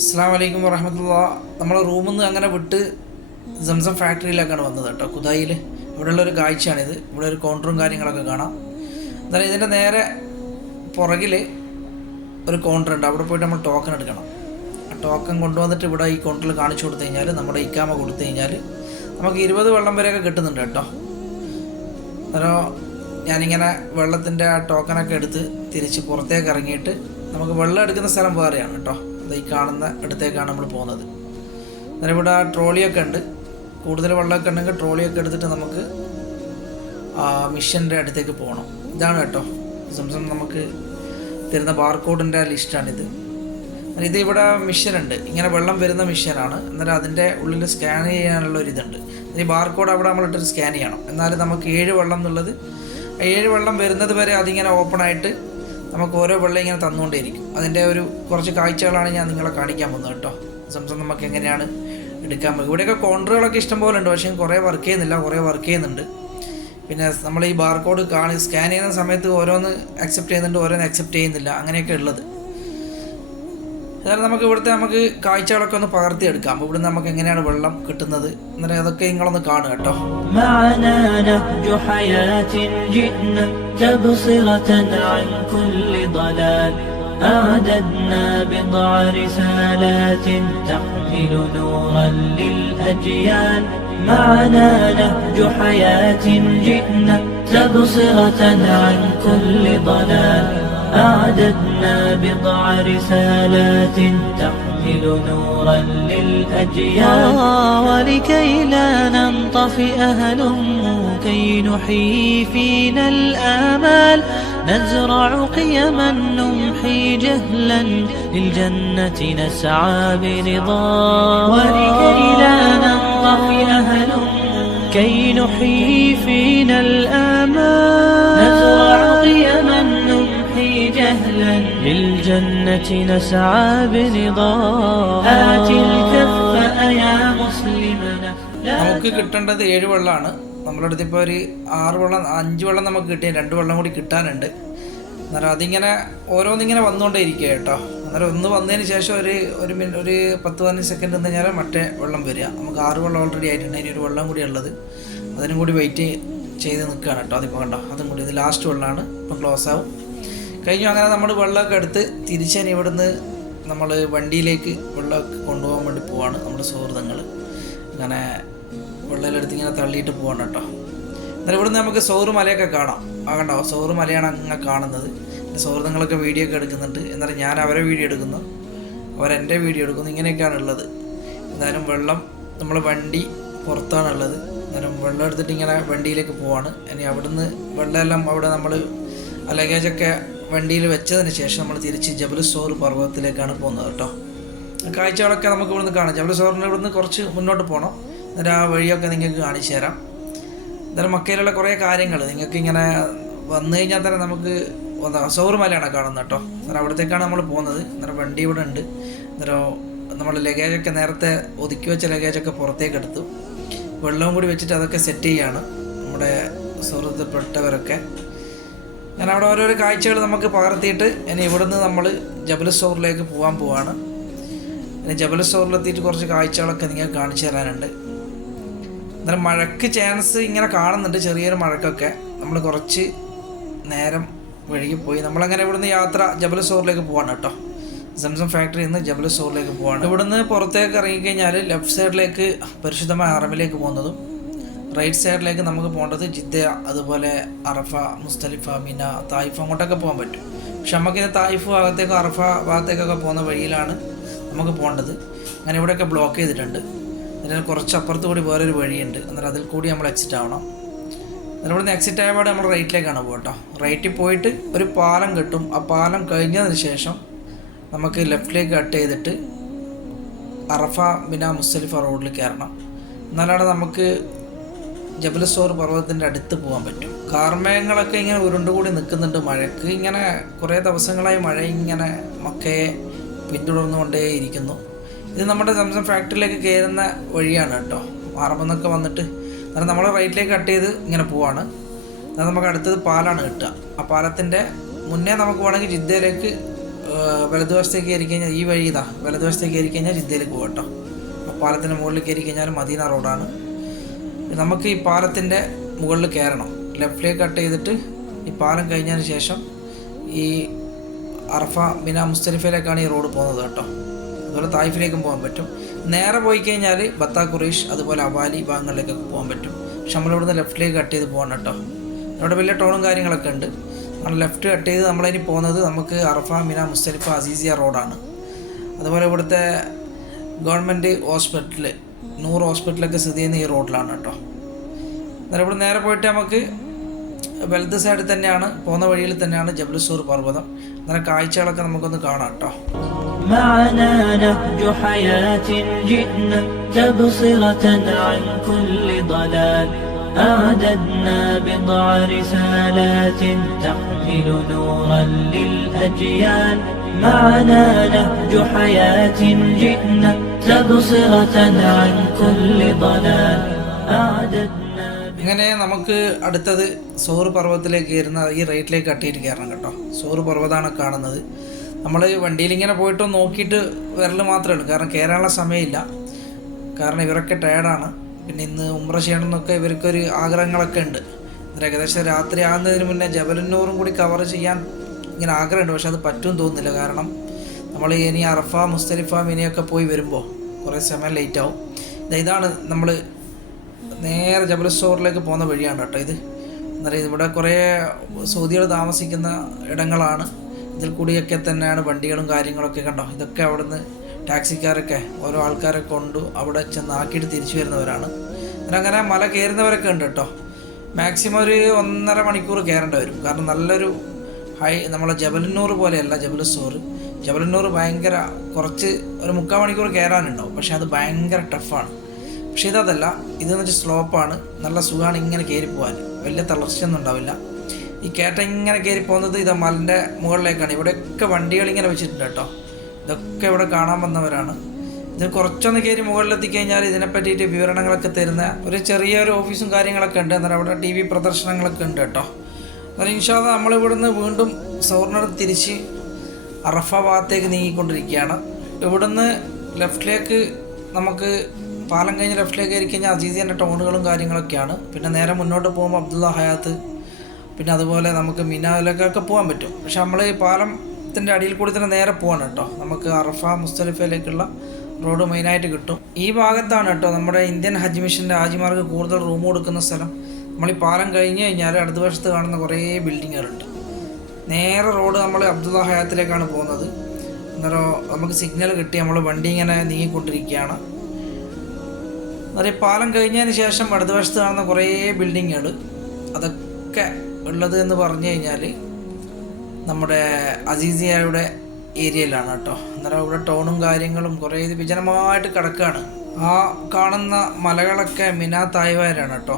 അസ്സലാമു അലൈക്കും വറഹ്മത്തുള്ളാഹി. നമ്മൾ റൂമിൽ നിന്ന് അങ്ങനെ വിട്ട് സംസം ഫാക്ടറിയിലേക്കാണ് വന്നത് കേട്ടോ, കുദായിൽ. ഇവിടെയുള്ളൊരു കാഴ്ചയാണിത്. ഇവിടെ ഒരു കൗണ്ടറും കാര്യങ്ങളൊക്കെ കാണാം. എന്നാലും ഇതിൻ്റെ നേരെ പുറകിൽ ഒരു കൗണ്ടർ ഉണ്ട്. അവിടെ പോയിട്ട് നമ്മൾ ടോക്കൺ എടുക്കണം. ആ ടോക്കൺ കൊണ്ടുവന്നിട്ട് ഇവിടെ ഈ കൗണ്ടറിൽ കാണിച്ചു കൊടുത്തു കഴിഞ്ഞാൽ, നമ്മുടെ ഇക്കാമ കൊടുത്തു കഴിഞ്ഞാൽ നമുക്ക് 20 വെള്ളം വരെയൊക്കെ കിട്ടുന്നുണ്ട് കേട്ടോ. അന്നേരം ഞാനിങ്ങനെ വെള്ളത്തിൻ്റെ ആ ടോക്കണൊക്കെ എടുത്ത് തിരിച്ച് പുറത്തേക്ക് ഇറങ്ങിയിട്ട് നമുക്ക് വെള്ളം എടുക്കുന്ന സ്ഥലം വേറെയാണ് കേട്ടോ. ഈ കാണുന്ന അടുത്തേക്കാണ് നമ്മൾ പോകുന്നത്. അന്നേരം ഇവിടെ ട്രോളിയൊക്കെ ഉണ്ട്. കൂടുതൽ വെള്ളമൊക്കെ ഉണ്ടെങ്കിൽ ട്രോളിയൊക്കെ എടുത്തിട്ട് നമുക്ക് ആ മിഷൻ്റെ അടുത്തേക്ക് പോകണം. ഇതാണ് കേട്ടോ സംസം നമുക്ക് തരുന്ന ബാർകോഡിൻ്റെ ലിസ്റ്റാണിത്. ഇത് ഇവിടെ മിഷനുണ്ട്, ഇങ്ങനെ വെള്ളം വരുന്ന മിഷനാണ്. അന്നേരം അതിൻ്റെ ഉള്ളിൽ സ്കാൻ ചെയ്യാനുള്ള ഒരു ഇതുണ്ട്. ഈ ബാർകോഡ് അവിടെ നമ്മളിട്ടൊരു സ്കാൻ ചെയ്യണം. എന്നാലും നമുക്ക് 7 വെള്ളം എന്നുള്ളത് 7 വെള്ളം വരുന്നത് വരെ അതിങ്ങനെ ഓപ്പണായിട്ട് നമുക്ക് ഓരോ വെള്ളം ഇങ്ങനെ തന്നുകൊണ്ടേയിരിക്കും. അതിൻ്റെ ഒരു കുറച്ച് കാഴ്ചകളാണ് ഞാൻ നിങ്ങളെ കാണിക്കാൻ പോകുന്നത് കേട്ടോ. സംസം നമുക്ക് എങ്ങനെയാണ് എടുക്കാൻ പോകുക. ഇവിടെയൊക്കെ കൗണ്ടറുകളൊക്കെ ഇഷ്ടംപോലെ ഉണ്ട്, പക്ഷേ കുറേ വർക്ക് ചെയ്യുന്നില്ല, കുറേ വർക്ക് ചെയ്യുന്നുണ്ട്. പിന്നെ നമ്മൾ ഈ ബാർകോഡ് സ്കാൻ ചെയ്യുന്ന സമയത്ത് ഓരോന്ന് അക്സെപ്റ്റ് ചെയ്യുന്നുണ്ട്, ഓരോന്ന് അക്സെപ്റ്റ് ചെയ്യുന്നില്ല, അങ്ങനെയൊക്കെ ഉള്ളത്. അതായത് നമുക്ക് ഇവിടുത്തെ കാഴ്ചകളൊക്കെ ഒന്ന് പകർത്തിയെടുക്കാം. അപ്പോൾ ഇവിടുന്ന് നമുക്ക് എങ്ങനെയാണ് വെള്ളം കിട്ടുന്നത് അന്നേരം അതൊക്കെ നിങ്ങളൊന്ന് കാണുക കേട്ടോ. أعددنا بضع رسالات تحمل نورا للأجيال معنا نهج حياة جئنا تبصرة عن كل ضلال أعددنا بضع رسالات تحمل نورا للأجيال ولكي لا ننطفئ هلموا كي نحيي فينا الآمال نزرع قيما نمحي جهلا للجنة نسعى برضا ولكي لا ننطفئ هلموا كي نحيي فينا الآمال نزرع قيما نمحي جهلا للجنة نسعى برضا آت الكف يا مسلمنا. നമുക്ക് കിട്ടേണ്ടത് 7 വെള്ളമാണ്. നമ്മുടെ അടുത്ത് ഇപ്പോൾ ഒരു 6 വെള്ളം 5 വെള്ളം നമുക്ക് കിട്ടിയ 2 വെള്ളം കൂടി കിട്ടാനുണ്ട്. അന്നേരം അതിങ്ങനെ ഓരോന്നിങ്ങനെ വന്നുകൊണ്ടേ ഇരിക്കുക കേട്ടോ. അന്നേരം ഒന്ന് വന്നതിന് ശേഷം ഒരു 10-15 സെക്കൻഡ് നിന്ന് കഴിഞ്ഞാൽ മറ്റേ വെള്ളം വരിക. നമുക്ക് 6 വെള്ളം ഓൾറെഡി ആയിട്ടുണ്ട്, ഇനി ഒരു വെള്ളം കൂടി ഉള്ളത്, അതിനും കൂടി വെയിറ്റ് ചെയ്ത് നിൽക്കുകയാണ് കേട്ടോ. അതിപ്പോൾ കണ്ടോ, അതും കൂടി ഇത് ലാസ്റ്റ് വെള്ളമാണ്, ഇപ്പം ക്ലോസ് ആവും കഴിഞ്ഞു. അങ്ങനെ നമ്മൾ വെള്ളമൊക്കെ എടുത്ത് തിരിച്ചതിന് ഇവിടുന്ന് നമ്മൾ വണ്ടിയിലേക്ക് വെള്ളമൊക്കെ കൊണ്ടുപോകാൻ വേണ്ടി പോവാണ്. നമ്മുടെ സുഹൃത്തുക്കൾ അങ്ങനെ വെള്ളമെടുത്ത് ഇങ്ങനെ തള്ളിയിട്ട് പോകണം കേട്ടോ. എന്നാൽ ഇവിടുന്ന് നമുക്ക് സൗറ് മലയൊക്കെ കാണാം. കണ്ടോ, സൗറ് മലയാണ് അങ്ങനെ കാണുന്നത്. സൗഹൃദങ്ങളൊക്കെ വീഡിയോ ഒക്കെ എടുക്കുന്നുണ്ട്. എന്നാലും ഞാൻ അവരെ വീഡിയോ എടുക്കുന്നു, അവരെൻ്റെ വീഡിയോ എടുക്കുന്നു, ഇങ്ങനെയൊക്കെയാണ് ഉള്ളത്. എന്തായാലും വെള്ളം നമ്മൾ വണ്ടി പുറത്താണുള്ളത്. എന്നാലും വെള്ളം എടുത്തിട്ട് ഇങ്ങനെ വണ്ടിയിലേക്ക് പോവാണ്. ഇനി അവിടുന്ന് വെള്ളമെല്ലാം അവിടെ നമ്മൾ ലഗേജൊക്കെ വണ്ടിയിൽ വെച്ചതിന് ശേഷം നമ്മൾ തിരിച്ച് ജബലുസ്സൗർ പർവ്വതത്തിലേക്കാണ് പോകുന്നത് കേട്ടോ. കാഴ്ചകളൊക്കെ നമുക്ക് ഇവിടുന്ന് കാണാം. ജബലുസ്സൗറിൻ്റെ ഇവിടുന്ന് കുറച്ച് മുന്നോട്ട് പോകണം. എന്നിട്ട് ആ വഴിയൊക്കെ നിങ്ങൾക്ക് കാണിച്ചു തരാം. എന്തായാലും മക്കയിലുള്ള കുറേ കാര്യങ്ങൾ നിങ്ങൾക്ക് ഇങ്ങനെ വന്നു കഴിഞ്ഞാൽ തന്നെ നമുക്ക് സൗർ മലയാണ് കാണുന്നത് കേട്ടോ. അന്നേരം അവിടത്തേക്കാണ് നമ്മൾ പോകുന്നത്. അന്നേരം വണ്ടി ഇവിടെ ഉണ്ട്. അന്നേരം നമ്മൾ ലഗേജൊക്കെ നേരത്തെ ഒതുക്കി വെച്ച ലഗേജൊക്കെ പുറത്തേക്ക് എടുത്തു. വെള്ളവും കൂടി വെച്ചിട്ട് അതൊക്കെ സെറ്റ് ചെയ്യാണ് നമ്മുടെ സുഹൃത്തുപ്പെട്ടവരൊക്കെ. ഞാൻ അവിടെ ഓരോരോ കാഴ്ചകൾ നമുക്ക് പകർത്തിയിട്ട് ഇനി ഇവിടുന്ന് നമ്മൾ ജബലുസ്സൗറിലേക്ക് പോകാൻ പോവാണ്. ഇനി ജബലുസ്സൗറിലെത്തിയിട്ട് കുറച്ച് കാഴ്ചകളൊക്കെ നിങ്ങൾക്ക് കാണിച്ചു തരാനുണ്ട്. എന്നാലും മഴയ്ക്ക് ചാൻസ് ഇങ്ങനെ കാണുന്നുണ്ട്, ചെറിയൊരു മഴക്കൊക്കെ. നമ്മൾ കുറച്ച് നേരം വഴുകിപ്പോയി. നമ്മളങ്ങനെ ഇവിടുന്ന് യാത്ര ജബലുസ്സൗറിലേക്ക് പോവാണ് കേട്ടോ. സംസം ഫാക്ടറിയിൽ നിന്ന് ജബലുസ്സൗറിലേക്ക് പോവാണ്. ഇവിടുന്ന് പുറത്തേക്ക് ഇറങ്ങിക്കഴിഞ്ഞാൽ ലെഫ്റ്റ് സൈഡിലേക്ക് പരിശുദ്ധമായ ഹറമിലേക്ക് പോകുന്നതും റൈറ്റ് സൈഡിലേക്ക് നമുക്ക് പോകേണ്ടത് ജിദ്ദ, അതുപോലെ അറഫ, മുസ്തലിഫ, മിന, തായിഫ്, അങ്ങോട്ടൊക്കെ പോകാൻ പറ്റും. പക്ഷെ നമുക്കിത് തായിഫ് ഭാഗത്തേക്കോ അറഫ ഭാഗത്തേക്കൊക്കെ പോകുന്ന വഴിയിലാണ് നമുക്ക് പോകേണ്ടത്. അങ്ങനെ ഇവിടെയൊക്കെ ബ്ലോക്ക് ചെയ്തിട്ടുണ്ട്. അതിന് കുറച്ച് അപ്പുറത്ത് കൂടി വേറൊരു വഴിയുണ്ട്. അന്നേരം അതിൽ കൂടി നമ്മൾ എക്സിറ്റ് ആവണം. അന്നേരം ഇവിടുന്ന് എക്സിറ്റ് ആയപാട് നമ്മൾ റൈറ്റിലേക്കാണ് പോകട്ടോ. റൈറ്റിൽ പോയിട്ട് ഒരു പാലം കിട്ടും. ആ പാലം കഴിഞ്ഞതിന് ശേഷം നമുക്ക് ലെഫ്റ്റിലേക്ക് കട്ട് ചെയ്തിട്ട് അറഫ, മിന, മുസ്തലിഫ റോഡിൽ കയറണം. എന്നാലാണ് നമുക്ക് ജബലുസ്സൗർ പർവ്വതത്തിൻ്റെ അടുത്ത് പോകാൻ പറ്റും. കാർമേഘങ്ങളൊക്കെ ഇങ്ങനെ ഉരുണ്ടുകൂടി നിൽക്കുന്നുണ്ട്. മഴയ്ക്ക് ഇങ്ങനെ കുറേ ദിവസങ്ങളായി മഴ ഇങ്ങനെ മക്കയെ പിന്തുടർന്നുകൊണ്ടേയിരിക്കുന്നു. ഇത് നമ്മുടെ സംസം ഫാക്ടറിയിലേക്ക് കയറുന്ന വഴിയാണ് കേട്ടോ. മാറമെന്നൊക്കെ വന്നിട്ട് അന്നേരം നമ്മൾ റൈറ്റിലേക്ക് കട്ട് ചെയ്ത് ഇങ്ങനെ പോവാണ്. എന്നാൽ നമുക്ക് അടുത്തത് പാലാണ് കിട്ടുക. ആ പാലത്തിൻ്റെ മുന്നേ നമുക്ക് വേണമെങ്കിൽ ജിദ്ദയിലേക്ക് വലതുവശത്തേക്ക് കയറി കഴിഞ്ഞാൽ ഈ വഴി ഇതാ വലതുവശത്തേക്ക് കയറി കഴിഞ്ഞാൽ ജിദ്ദയിലേക്ക് പോകും കേട്ടോ. പാലത്തിൻ്റെ മുകളിൽ കയറി കഴിഞ്ഞാൽ മദീന റോഡാണ്. നമുക്ക് ഈ പാലത്തിൻ്റെ മുകളിൽ കയറണം. ലെഫ്റ്റിലേക്ക് കട്ട് ചെയ്തിട്ട് ഈ പാലം കഴിഞ്ഞതിന് ശേഷം ഈ അറഫ മിന മുസ്തലിഫയിലേക്കാണ് ഈ റോഡ് പോകുന്നത് കേട്ടോ. അതുപോലെ തായിഫിലേക്കും പോകാൻ പറ്റും. നേരെ പോയി കഴിഞ്ഞാൽ ബത്താ ഖുറൈഷ് അതുപോലെ അവാലി ഭാഗങ്ങളിലേക്കൊക്കെ പോകാൻ പറ്റും. പക്ഷെ നമ്മളിവിടുന്ന് ലെഫ്റ്റിലേക്ക് കട്ട് ചെയ്ത് പോകണം കേട്ടോ. അവിടെ വലിയ ടൗണും കാര്യങ്ങളൊക്കെ ഉണ്ട്. നമ്മൾ ലെഫ്റ്റ് കട്ട് ചെയ്ത് നമ്മളിനി പോകുന്നത് നമുക്ക് അറഫ മിന മുസ്തലിഫ അസീസിയ റോഡാണ്. അതുപോലെ ഇവിടുത്തെ ഗവൺമെൻറ് ഹോസ്പിറ്റൽ നൂർ ഹോസ്പിറ്റലൊക്കെ സ്ഥിതി ചെയ്യുന്ന ഈ റോഡിലാണ് കേട്ടോ. അന്നേരം ഇവിടെ നേരെ പോയിട്ട് നമുക്ക് വലത് സൈഡിൽ തന്നെയാണ്, പോകുന്ന വഴിയിൽ തന്നെയാണ് ജബലുസൂർ പർവ്വതം. അങ്ങനെ കാഴ്ചകളൊക്കെ നമുക്കൊന്ന് കാണാം കേട്ടോ. معنا نهج حياة جئنا تبصرة عن كل ضلال أعددنا بضع رسالات تحمل نورا للأجيال معنا نهج حياة جئنا تبصرة عن كل ضلال أعددنا. ഇങ്ങനെ നമുക്ക് അടുത്തത് സോർ പർവ്വതത്തിലേക്ക് കയറുന്ന ഈ റൈറ്റിലേക്ക് കട്ടിയിട്ട് കയറണം കേട്ടോ. സോർ പർവ്വതമാണ് കാണുന്നത്. നമ്മൾ വണ്ടിയിൽ ഇങ്ങനെ പോയിട്ട് നോക്കിയിട്ട് വരൽ മാത്രമേ ഉള്ളൂ, കാരണം കയറാനുള്ള സമയമില്ല. കാരണം ഇവരൊക്കെ ടയർഡാണ്. പിന്നെ ഇന്ന് ഉംറ ചെയ്യണമെന്നൊക്കെ ഇവർക്കൊരു ആഗ്രഹങ്ങളൊക്കെ ഉണ്ട്. ഏകദേശം രാത്രി ആകുന്നതിന് മുന്നേ ജബലുന്നൂറും കൂടി കവർ ചെയ്യാൻ ഇങ്ങനെ ആഗ്രഹമുണ്ട്. പക്ഷെ അത് പറ്റുമെന്ന് തോന്നുന്നില്ല. കാരണം നമ്മൾ ഇനി അറഫ മുസ്തലിഫ മിനയൊക്കെ പോയി വരുമ്പോൾ കുറേ സമയം ലേറ്റ് ആവും. ഇതാണ് നമ്മൾ നേരെ ജബലുസ്സൂറിലേക്ക് പോകുന്ന വഴിയാണ് കേട്ടോ ഇത്. എന്നറിയാം, ഇവിടെ കുറേ സൗദികൾ താമസിക്കുന്ന ഇടങ്ങളാണ്. ഇതിൽ കൂടിയൊക്കെ തന്നെയാണ് വണ്ടികളും കാര്യങ്ങളൊക്കെ. കണ്ടോ, ഇതൊക്കെ അവിടുന്ന് ടാക്സിക്കാരൊക്കെ ഓരോ ആൾക്കാരെ കൊണ്ടു അവിടെ ചെന്ന് ആക്കിയിട്ട് തിരിച്ചു വരുന്നവരാണ്. അങ്ങനെ മല കയറുന്നവരൊക്കെ ഉണ്ട് കേട്ടോ. മാക്സിമം ഒരു 1.5 മണിക്കൂർ കയറേണ്ടി വരും. കാരണം നല്ലൊരു നമ്മളെ ജബലുന്നൂർ പോലെയല്ല ജബലുസ്സൂർ. ജബലുന്നൂർ ഭയങ്കര കുറച്ച് ഒരു 3/4 മണിക്കൂർ കയറാനുണ്ടാവും. പക്ഷെ അത് ഭയങ്കര ടഫാണ്. പക്ഷേ ഇതല്ല, ഇതെന്ന് വെച്ചാൽ സ്ലോപ്പാണ്. നല്ല സുഖമാണ് ഇങ്ങനെ കയറി പോകാൻ. വലിയ തളർച്ചയൊന്നും ഉണ്ടാവില്ല. ഈ കയറ്റ ഇങ്ങനെ കയറി പോകുന്നത് ഇത് മലൻ്റെ മുകളിലേക്കാണ്. ഇവിടെയൊക്കെ വണ്ടികളിങ്ങനെ വെച്ചിട്ടുണ്ട് കേട്ടോ. ഇതൊക്കെ ഇവിടെ കാണാൻ വന്നവരാണ്. ഇത് കുറച്ചൊന്ന് കയറി മുകളിലെത്തിക്കഴിഞ്ഞാൽ ഇതിനെ പറ്റിയിട്ട് വിവരണങ്ങളൊക്കെ തരുന്ന ഒരു ചെറിയൊരു ഓഫീസും കാര്യങ്ങളൊക്കെ ഉണ്ട്. എന്നാൽ അവിടെ TV പ്രദർശനങ്ങളൊക്കെ ഉണ്ട് കേട്ടോ. എന്നാൽ ഇൻഷാ അല്ലാഹ് നമ്മളിവിടുന്ന് വീണ്ടും സൗറിനടുത്ത് തിരിച്ച് അറഫ ഭാഗത്തേക്ക് നീങ്ങിക്കൊണ്ടിരിക്കുകയാണ്. ഇവിടുന്ന് ലെഫ്റ്റിലേക്ക് നമുക്ക് പാലം കഴിഞ്ഞ് ലെഫ്റ്റിലേക്ക് കയറി കഴിഞ്ഞാൽ അസീസിയൻ്റെ ടൗണുകളും കാര്യങ്ങളൊക്കെയാണ്. പിന്നെ നേരെ മുന്നോട്ട് പോകുമ്പോൾ അബ്ദുള്ള ഹയാത്ത്, പിന്നെ അതുപോലെ നമുക്ക് മിനായിലേക്കൊക്കെ പോകാൻ പറ്റും. പക്ഷെ നമ്മൾ ഈ പാലത്തിൻ്റെ അടിയിൽ കൂടി തന്നെ നേരെ പോവാണ് കേട്ടോ. നമുക്ക് അറഫ മുസ്തലിഫയിലേക്കുള്ള റോഡ് മെയിനായിട്ട് കിട്ടും. ഈ ഭാഗത്താണ് കേട്ടോ നമ്മുടെ ഇന്ത്യൻ ഹജ്ജ് മിഷൻ്റെ ഹാജിമാർക്ക് കൂടുതൽ റൂം കൊടുക്കുന്ന സ്ഥലം. നമ്മൾ ഈ പാലം കഴിഞ്ഞ് കഴിഞ്ഞാൽ അടുത്ത വശത്ത് കാണുന്ന കുറേ ബിൽഡിങ്ങുകളുണ്ട്. നേരെ റോഡ് നമ്മൾ അബ്ദുള്ള ഹയാത്തിലേക്കാണ് പോകുന്നത്. അന്നേരം നമുക്ക് സിഗ്നൽ കിട്ടി നമ്മൾ വണ്ടി ഇങ്ങനെ നീങ്ങിക്കൊണ്ടിരിക്കുകയാണ്. അന്നേരം പാലം കഴിഞ്ഞതിന് ശേഷം അടുത്ത വശത്ത് കാണുന്ന കുറേ ബിൽഡിങ്ങുകൾ, അതൊക്കെ ഉള്ളത് എന്ന് പറഞ്ഞു കഴിഞ്ഞാൽ നമ്മുടെ അസീസിയയുടെ ഏരിയയിലാണ് കേട്ടോ. അന്നേരം ഇവിടെ ടൗണും കാര്യങ്ങളും കുറേ ഇത് വിജനമായിട്ട് കിടക്കുകയാണ്. ആ കാണുന്ന മലകളൊക്കെ മിന തായ്വാരാണ് കേട്ടോ.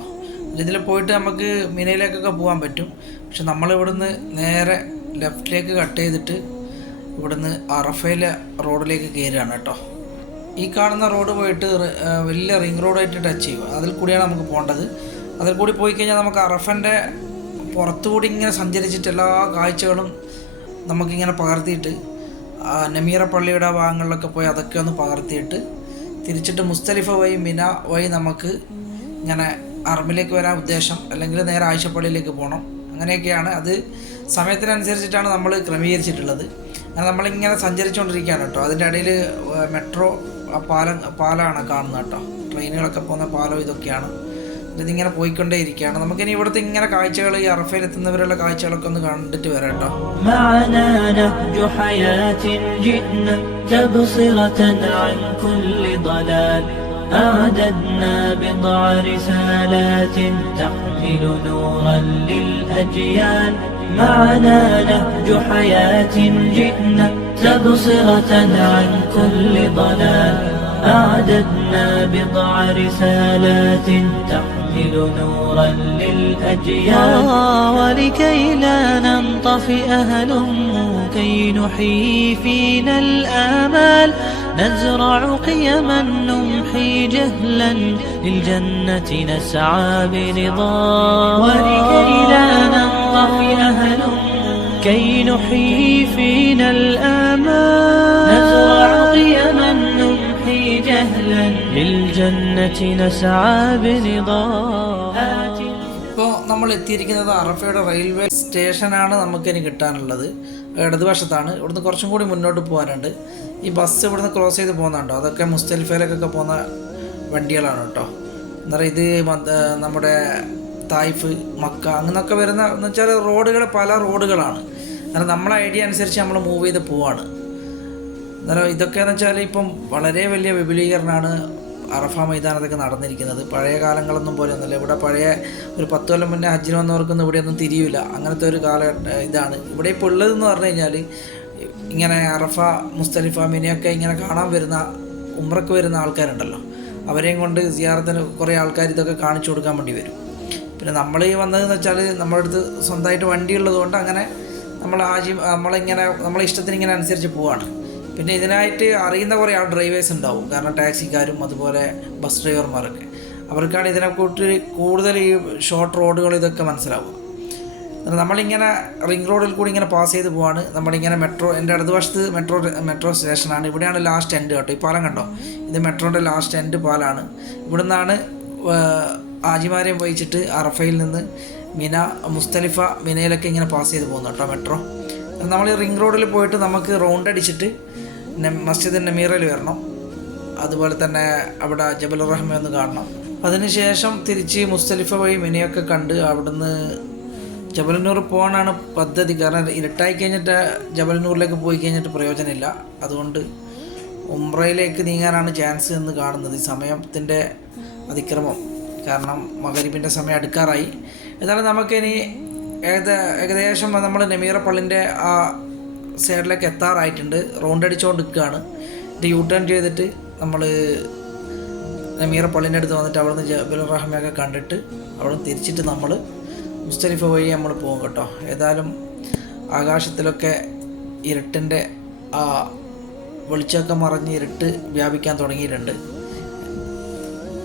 ഇതിൽ പോയിട്ട് നമുക്ക് മിനയിലേക്കൊക്കെ പോകാൻ പറ്റും. പക്ഷെ നമ്മളിവിടുന്ന് നേരെ ലെഫ്റ്റിലേക്ക് കട്ട് ചെയ്തിട്ട് ഇവിടുന്ന് അറഫയിലെ റോഡിലേക്ക് കയറുകയാണ് കേട്ടോ. ഈ കാണുന്ന റോഡ് പോയിട്ട് വലിയ റിംഗ് റോഡായിട്ട് ടച്ച് ചെയ്യും. അതിൽ കൂടിയാണ് നമുക്ക് പോകേണ്ടത്. അതിൽ കൂടി പോയി കഴിഞ്ഞാൽ നമുക്ക് അറഫൻ്റെ പുറത്തുകൂടി ഇങ്ങനെ സഞ്ചരിച്ചിട്ട് എല്ലാ കാഴ്ചകളും നമുക്കിങ്ങനെ പകർത്തിയിട്ട് നമീറ പള്ളിയുടെ ഭാഗങ്ങളിലൊക്കെ പോയി അതൊക്കെ ഒന്ന് പകർത്തിയിട്ട് തിരിച്ചിട്ട് മുസ്തലിഫ വഴി മിന വഴി നമുക്ക് ഇങ്ങനെ അറബിലേക്ക് വരാൻ ഉദ്ദേശം, അല്ലെങ്കിൽ നേരെ ആയിഷപ്പള്ളിയിലേക്ക് പോകണം. അങ്ങനെയൊക്കെയാണ്. അത് സമയത്തിനനുസരിച്ചിട്ടാണ് നമ്മൾ ക്രമീകരിച്ചിട്ടുള്ളത്. അങ്ങനെ നമ്മളിങ്ങനെ സഞ്ചരിച്ചുകൊണ്ടിരിക്കുകയാണ് കേട്ടോ. അതിൻ്റെ ഇടയിൽ മെട്രോ പാലമാണ് കാണുന്നത് കേട്ടോ. ട്രെയിനുകളൊക്കെ പോകുന്ന പാലം ഇതൊക്കെയാണ്. ഇതിങ്ങനെ പോയിക്കൊണ്ടേ ഇരിക്കുകയാണ്. നമുക്കിനി ഇവിടുത്തെ ഇങ്ങനെ കാഴ്ചകൾ, ഈ അറഫയിൽ എത്തുന്നവരുള്ള കാഴ്ചകളൊക്കെ ഒന്ന് കണ്ടിട്ട് വരാം കേട്ടോ. أعددنا بضع رسالات تحمل نورا للأجيال معنا نهج حياة جئنا تبصرة عن كل ضلال أعددنا بضع رسالات تحمل نورا للأجيال ولكي لا ننطفئ هلموا كي نحيي فينا الآمال نزرع قيما نمحي جهلا للجنة نسعى برضا ولكي لا ننطفئ هلموا كي نحيي فينا الآمال نزرع قيما نمحي جهلا للجنة نسعى بنضال. ഇപ്പോൾ നമ്മൾ എത്തിയിരിക്കുന്നത് അറഫയുടെ റെയിൽവേ സ്റ്റേഷനാണ് നമുക്കിനി കിട്ടാനുള്ളത്. ഇടതുവശത്താണ്. ഇവിടുന്ന് കുറച്ചും കൂടി മുന്നോട്ട് പോകാനുണ്ട്. ഈ ബസ് ഇവിടുന്ന് ക്രോസ് ചെയ്ത് പോകുന്നുണ്ടോ, അതൊക്കെ മുസ്തലിഫയിലേക്കൊക്കെ പോകുന്ന വണ്ടികളാണ് കേട്ടോ. എന്നാൽ ഇത് നമ്മുടെ തായിഫ്, മക്ക അങ്ങനെയൊക്കെ വരുന്ന എന്ന് വെച്ചാൽ റോഡുകൾ പല റോഡുകളാണ്. എന്നാൽ നമ്മളെ ഐഡിയ അനുസരിച്ച് നമ്മൾ മൂവ് ചെയ്ത് പോവാണ്. എന്നാലും ഇതൊക്കെയെന്ന് വെച്ചാൽ ഇപ്പം വളരെ വലിയ വിപുലീകരണമാണ് അറഫ മൈതാനത്തൊക്കെ നടന്നിരിക്കുന്നത്. പഴയ കാലങ്ങളൊന്നും പോലെ ഒന്നുമില്ല. ഇവിടെ പഴയ ഒരു 10 കൊല്ലം മുന്നേ ഹജ്ജിന് വന്നവർക്കൊന്നും ഇവിടെയൊന്നും തിരിയില്ല. അങ്ങനത്തെ ഒരു ഇതാണ് ഇവിടെ ഇപ്പോൾ ഉള്ളതെന്ന് പറഞ്ഞു കഴിഞ്ഞാൽ. ഇങ്ങനെ അറഫ, മുസ്തലിഫ, മിനയൊക്കെ ഇങ്ങനെ കാണാൻ വരുന്ന, ഉംറയ്ക്ക് വരുന്ന ആൾക്കാരുണ്ടല്ലോ, അവരെയും കൊണ്ട് സിയാറത്തിന് കുറേ ആൾക്കാർ ഇതൊക്കെ കാണിച്ചു കൊടുക്കാൻ വേണ്ടി വരും. പിന്നെ നമ്മൾ ഈ വന്നതെന്ന് വെച്ചാൽ നമ്മുടെ അടുത്ത് സ്വന്തമായിട്ട് വണ്ടി ഉള്ളതുകൊണ്ട് അങ്ങനെ നമ്മളെ ഇഷ്ടത്തിന് ഇങ്ങനെ അനുസരിച്ച് പോവാണ്. പിന്നെ ഇതിനായിട്ട് അറിയുന്ന കുറേ ഡ്രൈവേഴ്സ് ഉണ്ടാവും. കാരണം ടാക്സിക്കാരും അതുപോലെ ബസ് ഡ്രൈവർമാരൊക്കെ, അവർക്കാണ് ഇതിനെക്കുറിച്ച് കൂടുതൽ ഈ ഷോർട്ട് റോഡുകൾ ഇതൊക്കെ മനസ്സിലാവുക. നമ്മളിങ്ങനെ റിംഗ് റോഡിൽ കൂടി ഇങ്ങനെ പാസ് ചെയ്ത് പോവാണ്. നമ്മളിങ്ങനെ എൻ്റെ ഇടതുവശത്ത് മെട്രോ സ്റ്റേഷനാണ്. ഇവിടെയാണ് ലാസ്റ്റ് എൻഡ് കേട്ടോ. ഈ പാലം കണ്ടോ, ഇത് മെട്രോൻ്റെ ലാസ്റ്റ് എൻഡ് പാലാണ്. ഇവിടെ നിന്നാണ് ആജിമാരെയും വഹിച്ചിട്ട് അറഫയിൽ നിന്ന് മുസ്തലിഫ, മിനയിലൊക്കെ ഇങ്ങനെ പാസ് ചെയ്ത് പോകുന്നു കേട്ടോ മെട്രോ. നമ്മൾ ഈ റിംഗ് റോഡിൽ പോയിട്ട് നമുക്ക് റൗണ്ട് അടിച്ചിട്ട് മസ്ജിദ് നമീറയിൽ വരണം. അതുപോലെ തന്നെ അവിടെ ജബലുർ റഹ്മ ഒന്ന് കാണണം. അതിനുശേഷം തിരിച്ച് മുസ്തലിഫ വഴി മിനയൊക്കെ കണ്ട് അവിടുന്ന് ജബലുന്നൂർ പോകാനാണ് പദ്ധതി. കാരണം ഇരുട്ടായി കഴിഞ്ഞിട്ട് ജബലുന്നൂറിലേക്ക് പോയി കഴിഞ്ഞിട്ട് പ്രയോജനമില്ല. അതുകൊണ്ട് ഉംറയിലേക്ക് നീങ്ങാനാണ് ചാൻസ് എന്ന് കാണുന്നത്. ഈ സമയത്തിൻ്റെ അതിക്രമം കാരണം മഗ്‌രിബിൻ്റെ സമയം അടുക്കാറായി. എന്നാലും നമുക്കിനി ഏകദേശം നമ്മൾ നമീറ പള്ളിൻ്റെ ആ സൈഡിലേക്ക് എത്താറായിട്ടുണ്ട്. റൗണ്ട് അടിച്ചുകൊണ്ട് നിൽക്കുകയാണ്. ഇത് യൂ ടേൺ ചെയ്തിട്ട് നമ്മൾ നമീറ പള്ളിൻ്റെ അടുത്ത് വന്നിട്ട് അവിടുന്ന് ജബലുർ റഹ്മയൊക്കെ കണ്ടിട്ട് അവിടെ തിരിച്ചിട്ട് നമ്മൾ മുസ്തലിഫ വഴി നമ്മൾ പോകും കേട്ടോ. ഏതായാലും ആകാശത്തിലൊക്കെ ഇരുട്ടിൻ്റെ ആ വെളിച്ചമൊക്കെ മറിഞ്ഞ് ഇരുട്ട് വ്യാപിക്കാൻ തുടങ്ങിയിട്ടുണ്ട്.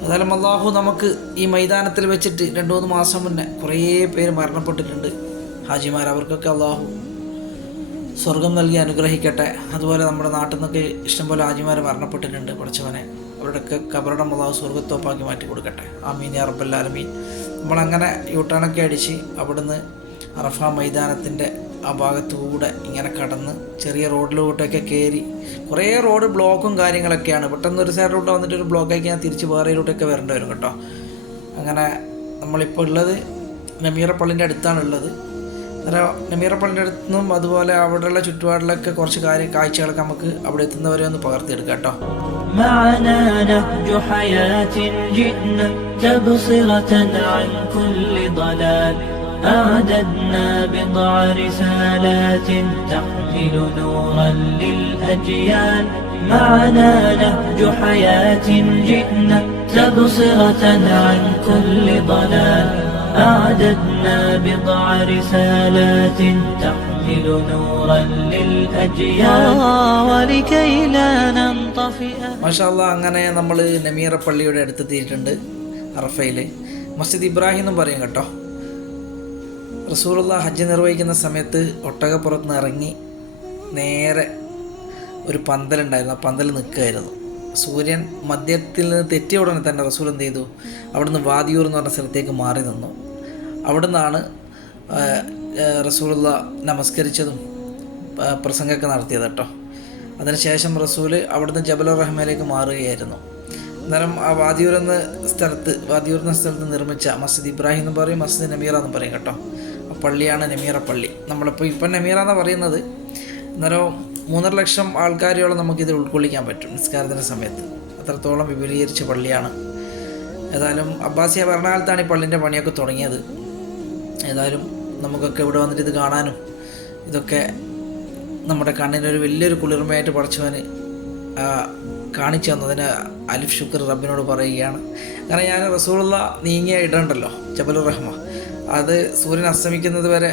ഏതായാലും അള്ളാഹു നമുക്ക് ഈ മൈതാനത്തിൽ വെച്ചിട്ട് 2-3 മാസം മുന്നേ കുറേ പേര് മരണപ്പെട്ടിട്ടുണ്ട് ഹാജിമാർ. അവർക്കൊക്കെ അള്ളാഹു സ്വർഗം നൽകി അനുഗ്രഹിക്കട്ടെ. അതുപോലെ നമ്മുടെ നാട്ടിൽ നിന്നൊക്കെ ഇഷ്ടംപോലെ ഹാജിമാർ മരണപ്പെട്ടിട്ടുണ്ട്. പഠിച്ചവനെ അവരുടെയൊക്കെ കബറിടം അള്ളാഹു സ്വർഗത്തോപ്പാക്കി മാറ്റി കൊടുക്കട്ടെ. ആമീൻ യാ റബ്ബൽ ആലമീൻ. നമ്മളങ്ങനെ യൂട്ടേണൊക്കെ അടിച്ച് അവിടുന്ന് അറഫ മൈതാനത്തിൻ്റെ ആ ഭാഗത്തുകൂടെ ഇങ്ങനെ കടന്ന് ചെറിയ റോഡിലോട്ടൊക്കെ കയറി. കുറേ റോഡ് ബ്ലോക്കും കാര്യങ്ങളൊക്കെയാണ്. പെട്ടെന്ന് ഒരു സൈഡിലോട്ട് വന്നിട്ട് ഒരു ബ്ലോക്കായി കഴിഞ്ഞാൽ തിരിച്ച് വേറെ റൂട്ടൊക്കെ വരേണ്ടി വരും കേട്ടോ. അങ്ങനെ നമ്മളിപ്പോൾ ഉള്ളത് നമീറ പള്ളിൻ്റെ അടുത്താണ് ഉള്ളത്. നമീറ പള്ളിൻ്റെ അടുത്ത് നിന്നും അതുപോലെ അവിടെയുള്ള ചുറ്റുപാടിലൊക്കെ കുറച്ച് കാഴ്ചകളൊക്കെ നമുക്ക് അവിടെ എത്തുന്നവരെ ഒന്ന് പകർത്തിയെടുക്കാം കേട്ടോ. أعددنا بضع رسالات تحمل نورا للأجيال معنا نهج حياة جئنا تبصرة عن كل ضلال أعددنا بضع رسالات تحمل نورا للأجيال ولكي لا ننطفئ. മാഷാ അല്ലാഹ്, അങ്ങനെ നമ്മൾ നമീറ പള്ളിയുടെ അടുത്തെത്തിയിട്ടുണ്ട്. അറഫയിൽ മസ്ജിദ് ഇബ്രാഹിം എന്നും പറയും കേട്ടോ. റസൂലുള്ളാഹി ഹജ്ജ് നിർവഹിക്കുന്ന സമയത്ത് ഒട്ടകപ്പുറത്ത് നിന്ന് ഇറങ്ങി നേരെ ഒരു പന്തലുണ്ടായിരുന്നു. ആ പന്തൽ നിൽക്കുകയായിരുന്നു. സൂര്യൻ മധ്യത്തിൽ നിന്ന് തെറ്റിയ ഉടനെ തന്നെ റസൂൽ എന്ത് ചെയ്തു, അവിടുന്ന് വാദിയൂർ എന്ന് പറഞ്ഞ സ്ഥലത്തേക്ക് മാറി നിന്നു. അവിടുന്നാണ് റസൂലുള്ളാഹി നമസ്കരിച്ചതും പ്രസംഗമൊക്കെ നടത്തിയത് കേട്ടോ. അതിനുശേഷം റസൂല് അവിടുന്ന് ജബലുർ റഹ്മയിലേക്ക് മാറുകയായിരുന്നു. അന്നേരം ആ വാദിയൂർ എന്ന സ്ഥലത്ത് നിർമ്മിച്ച മസ്ജിദ് ഇബ്രാഹിം എന്ന് പറയും, മസ്ജിദ് നമീറ എന്ന് പറയും കേട്ടോ. ആ പള്ളിയാണ് നമീറ പള്ളി. ഇപ്പം നമീറ എന്നാണ് പറയുന്നത്. അന്നേരം 3.5 ലക്ഷം ആൾക്കാരോളം നമുക്കിത് ഉൾക്കൊള്ളിക്കാൻ പറ്റും നിസ്കാരത്തിൻ്റെ സമയത്ത്. അത്രത്തോളം വിപുലീകരിച്ച പള്ളിയാണ്. ഏതായാലും അബ്ബാസിയ ഭരണകാലത്താണ് ഈ പള്ളിൻ്റെ പണിയൊക്കെ തുടങ്ങിയത്. ഏതായാലും നമുക്കൊക്കെ ഇവിടെ വന്നിട്ട് ഇത് കാണാനും ഇതൊക്കെ നമ്മുടെ കണ്ണിനൊരു വലിയൊരു കുളിർമയായിട്ട് പഠിച്ചവന് കാണിച്ചു തന്നതിന് അലിഫ് ശുക്ർ റബ്ബിനോട് പറയുകയാണ്. കാരണം ഞാൻ റസൂലുള്ളാഹി നീങ്ങിയ ഇടമുണ്ടല്ലോ ജബലുർ റഹ്മ, അത് സൂര്യൻ അസ്തമിക്കുന്നത് വരെ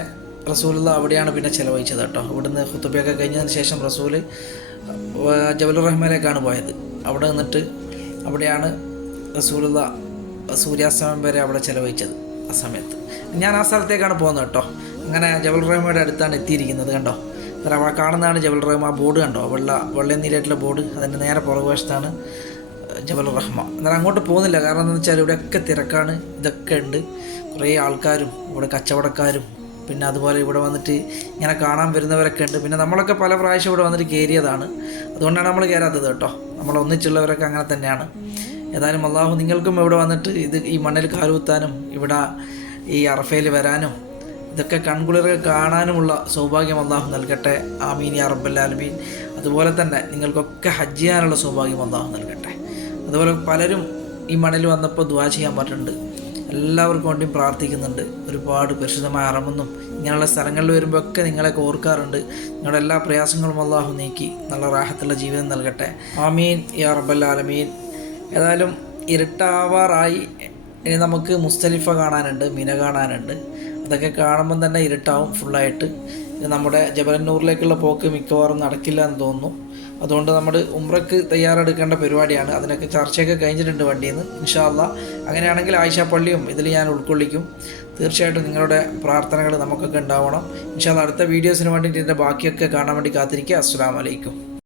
റസൂലുള്ളാഹി അവിടെയാണ് പിന്നെ ചിലവഴിച്ചത് കേട്ടോ. ഇവിടുന്ന് ഖുതുബയൊക്കെ കഴിഞ്ഞതിന് ശേഷം റസൂല് ജബലുർ റഹ്മയിലേക്കാണ് പോയത്. അവിടെ നിന്നിട്ട് അവിടെയാണ് റസൂലുള്ളാഹി സൂര്യാസ്തമയം വരെ അവിടെ ചിലവഴിച്ചത്. ആ സമയത്ത് ഞാൻ ആ സ്ഥലത്തേക്കാണ് പോകുന്നത് കേട്ടോ. അങ്ങനെ ജബലുർ റഹ്മയുടെ അടുത്താണ് എത്തിയിരിക്കുന്നത് കണ്ടോ. അന്നേരം അവിടെ കാണുന്നതാണ് ജബൽ റഹ്മ. ആ ബോർഡ് കണ്ടോ, വെള്ളയും നീരായിട്ടുള്ള ബോർഡ്, അതിൻ്റെ നേരെ പുറകുവശത്താണ് ജബൽ റഹ്മ. എന്നാൽ അങ്ങോട്ട് പോകുന്നില്ല, കാരണം എന്താണെന്ന് വെച്ചാൽ ഇവിടെയൊക്കെ തിരക്കാണ്, ഇതൊക്കെ ഉണ്ട്. കുറേ ആൾക്കാരും ഇവിടെ കച്ചവടക്കാരും, പിന്നെ അതുപോലെ ഇവിടെ വന്നിട്ട് ഇങ്ങനെ കാണാൻ വരുന്നവരൊക്കെ ഉണ്ട്. പിന്നെ നമ്മളൊക്കെ പല പ്രാവശ്യം ഇവിടെ വന്നിട്ട് കയറിയതാണ്, അതുകൊണ്ടാണ് നമ്മൾ കയറാത്തത് കേട്ടോ. നമ്മളൊന്നിച്ചുള്ളവരൊക്കെ അങ്ങനെ തന്നെയാണ്. ഏതായാലും അള്ളാഹു നിങ്ങൾക്കും ഇവിടെ വന്നിട്ട് ഈ മണ്ണിൽ കാലുകുത്താനും ഇവിടെ ഈ അറഫയിൽ വരാനും ഇതൊക്കെ കൺകുളിർക്കെ കാണാനുമുള്ള സൗഭാഗ്യം അള്ളാഹു നൽകട്ടെ. ആമീൻ യാ റബ്ബൽ ആലമീൻ. അതുപോലെ തന്നെ നിങ്ങൾക്കൊക്കെ ഹജ്ജ് ചെയ്യാനുള്ള സൗഭാഗ്യം അള്ളാഹു നൽകട്ടെ. അതുപോലെ പലരും ഈ മണ്ണിൽ വന്നപ്പോൾ ദുആ ചെയ്യാൻ പറ്റുന്നുണ്ട്, എല്ലാവർക്കും വേണ്ടിയും പ്രാർത്ഥിക്കുന്നുണ്ട്. ഒരുപാട് പരിശുദ്ധമായ ഹറമെന്നും ഇങ്ങനെയുള്ള സ്ഥലങ്ങളിൽ വരുമ്പോൾ ഒക്കെ നിങ്ങളെയൊക്കെ ഓർക്കാറുണ്ട്. നിങ്ങളുടെ എല്ലാ പ്രയാസങ്ങളും അള്ളാഹു നീക്കി നല്ല റാഹത്തുള്ള ജീവിതം നൽകട്ടെ. ആമീൻ യാ റബ്ബൽ ആലമീൻ. ഏതായാലും ഇരുട്ടാവാറായി. ഇനി നമുക്ക് മുസ്തലിഫ കാണാനുണ്ട്, മിന കാണാനുണ്ട്. അതൊക്കെ കാണുമ്പം തന്നെ ഇരുട്ടാവും ഫുള്ളായിട്ട്. നമ്മുടെ ജബലന്നൂറിലേക്കുള്ള പോക്ക് മിക്കവാറും നടക്കില്ല എന്ന് തോന്നുന്നു. അതുകൊണ്ട് നമ്മൾ ഉംറയ്ക്ക് തയ്യാറെടുക്കേണ്ട പരിപാടിയാണ്. അതിനൊക്കെ ചർച്ചയൊക്കെ കഴിഞ്ഞിട്ടുണ്ട് വണ്ടിയിൽ നിന്ന്. ഇൻഷാ അള്ളാ അങ്ങനെയാണെങ്കിൽ ആയിഷ പള്ളിയും ഇതിൽ ഞാൻ ഉൾക്കൊള്ളിക്കും. തീർച്ചയായിട്ടും നിങ്ങളുടെ പ്രാർത്ഥനകൾ നമുക്കൊക്കെ ഉണ്ടാവണം. ഇൻഷാ അള്ളാ അടുത്ത വീഡിയോസിന് വേണ്ടിയിട്ട് ഇതിൻ്റെ ബാക്കിയൊക്കെ കാണാൻ വേണ്ടി കാത്തിരിക്കുക. അസ്സലാമു അലൈക്കും.